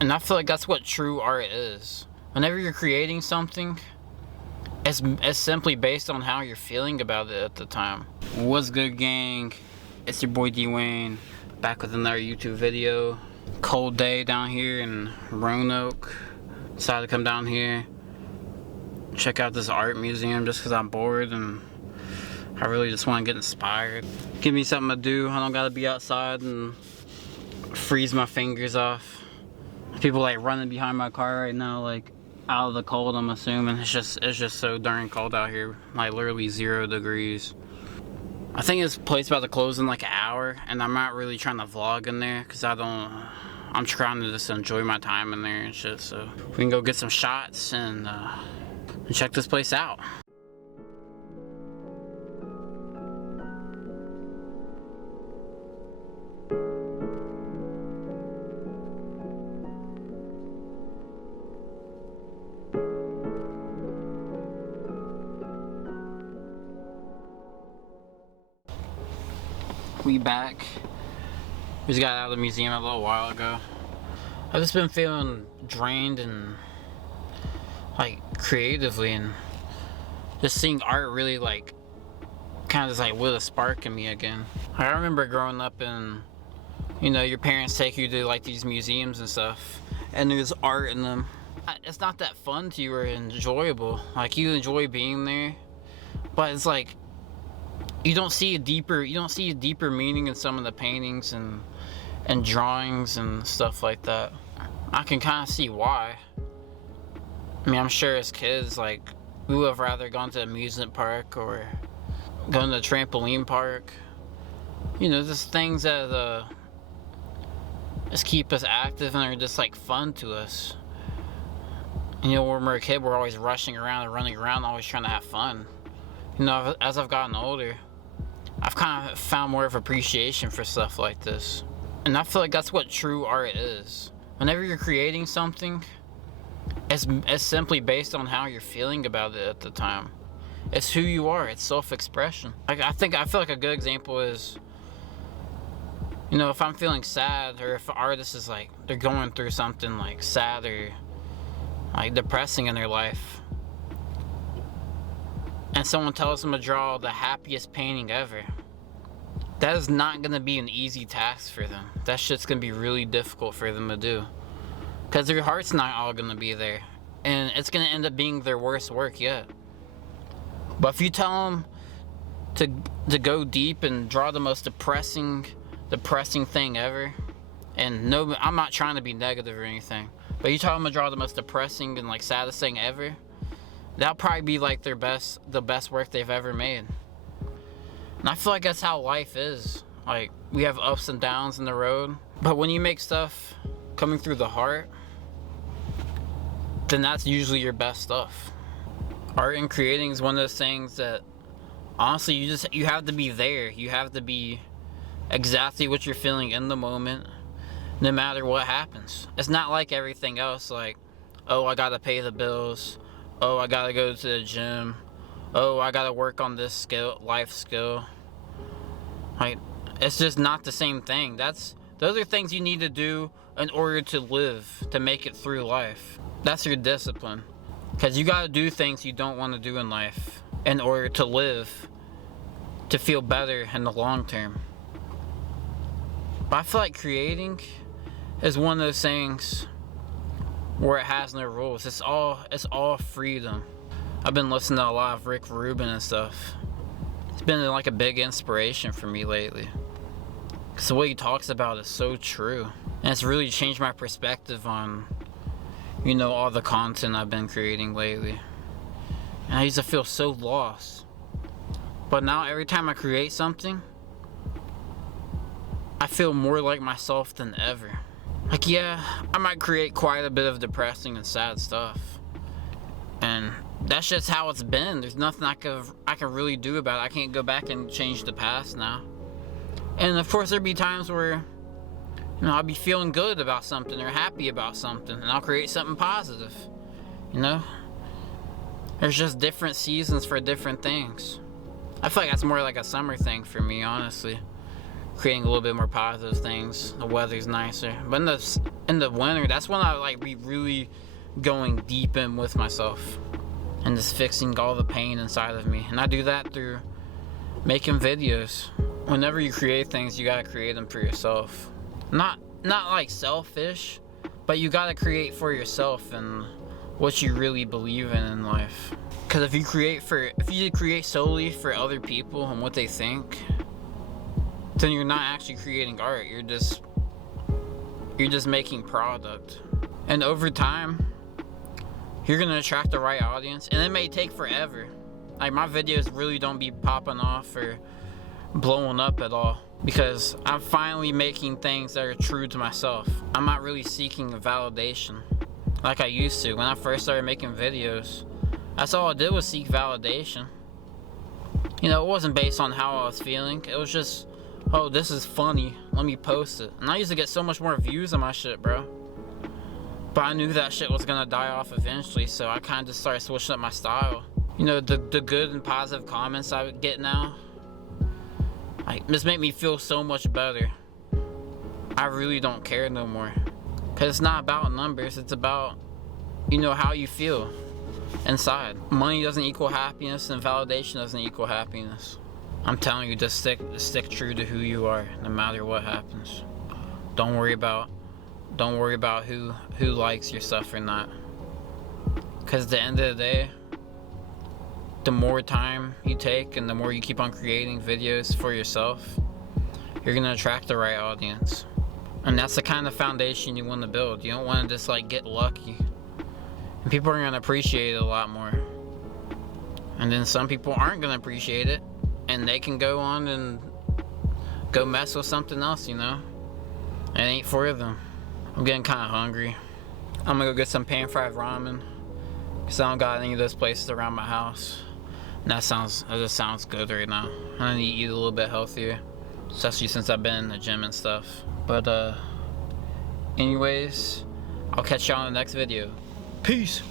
And I feel like that's what true art is. Whenever you're creating something, it's simply based on how you're feeling about it at the time. What's good, gang? It's your boy D-Wayne, back with another YouTube video. Cold day down here in Roanoke. Decided to come down here, check out this art museum just because I'm bored and I really just want to get inspired. Give me something to do. I don't gotta be outside and freeze my fingers off. People like running behind my car right now, like out of the cold. I'm assuming it's just so darn cold out here, like literally 0 degrees. I think this place about to close in like an hour, and I'm not really trying to vlog in there because I'm trying to just enjoy my time in there and shit. So we can go get some shots and check this place out. We back. We just got out of the museum a little while ago. I've just been feeling drained and like creatively, and just seeing art really like kind of just like lit a spark in me again. I remember growing up and your parents take you to like these museums and stuff, and there's art in them. It's not that fun to you or enjoyable. Like you enjoy being there, but it's like you don't see a deeper meaning in some of the paintings and drawings and stuff like that. I can kind of see why. I mean, I'm sure as kids, like, we would have rather gone to an amusement park or gone to a trampoline park. Just things that just keep us active and are just like fun to us. When we're a kid, we're always rushing around and running around, always trying to have fun. As I've gotten older, I've kind of found more of appreciation for stuff like this. And I feel like that's what true art is. Whenever you're creating something, it's simply based on how you're feeling about it at the time. It's who you are. It's self-expression. Like I feel like a good example is, if I'm feeling sad, or if an artist is like, they're going through something like sad or like depressing in their life, and someone tells them to draw the happiest painting ever, that is not going to be an easy task for them. That shit's going to be really difficult for them to do, because their heart's not all going to be there, and it's going to end up being their worst work yet. But if you tell them to go deep and draw the most depressing thing ever, and no, I'm not trying to be negative or anything, but you tell them to draw the most depressing and like saddest thing ever, that'll probably be like the best work they've ever made. And I feel like that's how life is. Like, we have ups and downs in the road, but when you make stuff coming through the heart, then that's usually your best stuff. Art and creating is one of those things that honestly you have to be there. You have to be exactly what you're feeling in the moment, no matter what happens. It's not like everything else, like, oh, I gotta pay the bills, oh, I gotta go to the gym, oh, I gotta work on this life skill. Like, it's just not the same thing. Those are things you need to do in order to live, to make it through life. That's your discipline. Because you gotta do things you don't want to do in life in order to live, to feel better in the long term. But I feel like creating is one of those things where it has no rules. It's all freedom. I've been listening to a lot of Rick Rubin and stuff. It's been like a big inspiration for me lately, because the way he talks about it is so true, and it's really changed my perspective on all the content I've been creating lately. And I used to feel so lost, but now every time I create something, I feel more like myself than ever. Like, yeah, I might create quite a bit of depressing and sad stuff, and that's just how it's been. There's nothing I can really do about it. I can't go back and change the past now. And of course there'll be times where I'll be feeling good about something or happy about something, and I'll create something positive. There's just different seasons for different things. I feel like that's more like a summer thing for me, honestly. creating a little bit more positive things. The weather's nicer, but in the winter, that's when I like be really going deep in with myself and just fixing all the pain inside of me. And I do that through making videos. Whenever you create things, you gotta create them for yourself. Not like selfish, but you gotta create for yourself and what you really believe in life. Because if you create solely for other people and what they think, then you're not actually creating art. You're just making product. And over time, you're gonna attract the right audience, and it may take forever. Like, my videos really don't be popping off or blowing up at all, because I'm finally making things that are true to myself. I'm not really seeking a validation like I used to. When I first started making videos, that's all I did was seek validation. You know, it wasn't based on how I was feeling. It was just, oh, this is funny, let me post it. And I used to get so much more views on my shit, bro. But I knew that shit was gonna die off eventually, so I kind of just started switching up my style. You know, the good and positive comments I would get now, like, this make me feel so much better. I really don't care no more. Cause it's not about numbers, it's about, you know, how you feel inside. Money doesn't equal happiness, and validation doesn't equal happiness. I'm telling you, just stick true to who you are, no matter what happens. Don't worry about who likes your stuff or not. Cause at the end of the day, the more time you take and the more you keep on creating videos for yourself, you're gonna attract the right audience. And that's the kind of foundation you want to build. You don't want to just like get lucky. And people are gonna appreciate it a lot more. And then some people aren't gonna appreciate it, and they can go on and go mess with something else, you know? It ain't for them. I'm getting kind of hungry. I'm gonna go get some pan-fried ramen, because I don't got any of those places around my house. And that just sounds good right now. I need to eat a little bit healthier, especially since I've been in the gym and stuff. But anyways, I'll catch y'all in the next video. Peace.